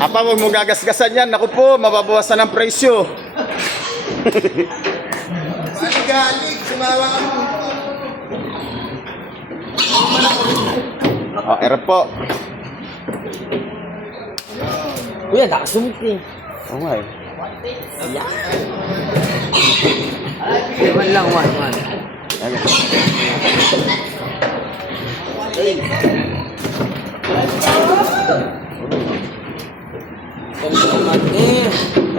Apa, huwag mo gagasgasan yan. Naku po, mababawasan ang presyo. Galing, sumawa ka mo. O, erap po. Kuya, nakasumit eh. Oo nga eh. One lang, one.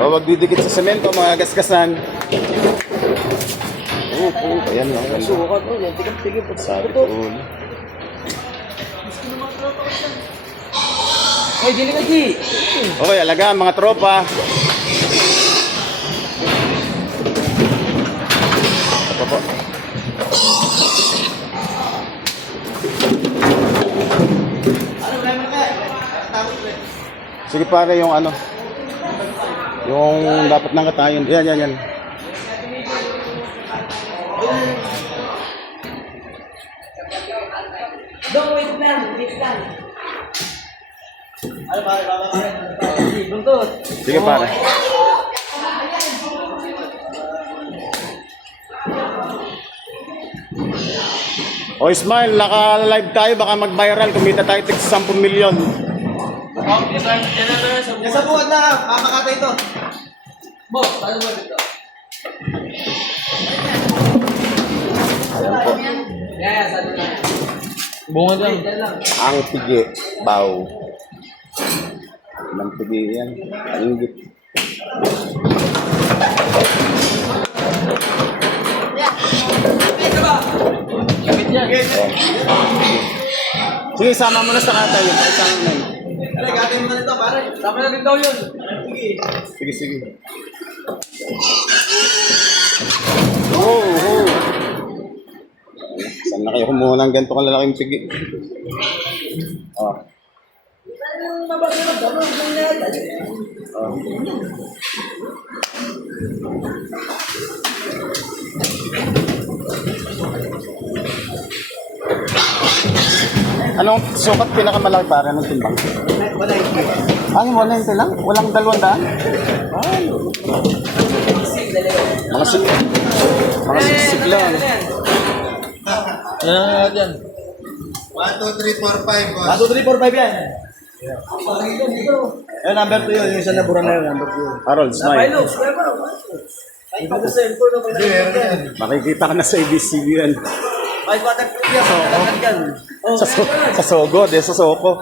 O, wag didikit sa semento, mga gasgasan. Ayan lang. Sukat mo, yan. Tigap-tigap. Sabi ko. Ay, dili ka, G. Okay, alaga, mga tropa. Ito po. Sige pare, yung ano. Yung dapat nang katayin. Yan. Wait lang. Buntot. Sige pare. O Ismail, naka-live tayo, baka mag-viral, kumita tayo tig 10 milyon. Nasa buwan na, kamakata ito. Boss, tayo mo dito. Ayan po. Yan, sa atin lang. Bunga dyan. Ang pigi, baw. Ang pigi yan. Inggit. Sige, sama mo na sa katay. Isang na yun. Gatin mo na ito, pare. Sama na rin daw yun. Sige. Oh. Saan na kayo kumuha ng ganito kalalaking pigi? Oh. Anong sukat pinakamalaki para ng timbang? 190. Ay, 190 lang? Walang 200? Ay. Mga siksik lang. Yan, yan. 1, 2, 3, 4, 5, boss. 1, 2, 3, 4, 5 yan. Eh, number 2 yun. Yung isa na bura na yun, number 2. Harold, smile. Ay, pag-cellphone na pag-cellphone. Makikita ka na sa ABCBN. Ay, waterproof yan. Talagang yan. Sa Sogod, sa Soko.